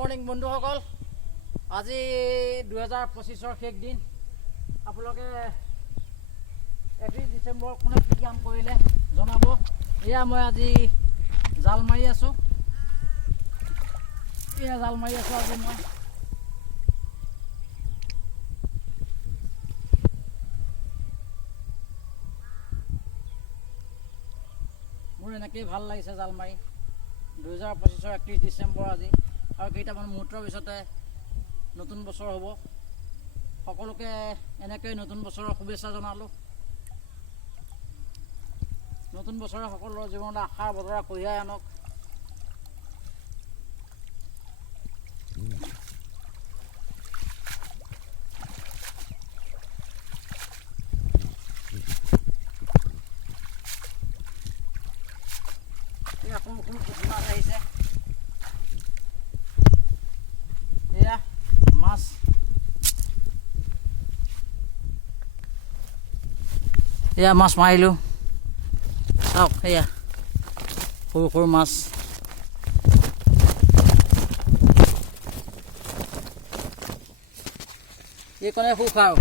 Morning বন্ধুসকল, আজি 2025 শেষ দিন। আপোনালোকে 31 ডিচেম্বৰ কোনে কি কাম কৰিলে জনাব। এয়া মই আজি জাল মাৰি আছোঁ। আজি মই মোৰ এনেকেই ভাল লাগিছে জাল মাৰি। 2025 31 ডিচেম্বৰ আজি, আৰু কেইটামান মুহূৰ্তৰ পিছতে নতুন বছৰ হ'ব। সকলোকে এনেকৈ নতুন বছৰৰ শুভেচ্ছা জনালোঁ। নতুন বছৰে সকলোৰে জীৱনত আশাৰ বতৰা কঢ়িয়াই আনক। কোনো পুঠি মাছ আহিছে। এয়া মাছ, এয়া মাছ মাৰিলোঁ। চাওক, এয়া সৰু সৰু মাছ। এইকণে সুখ আৰু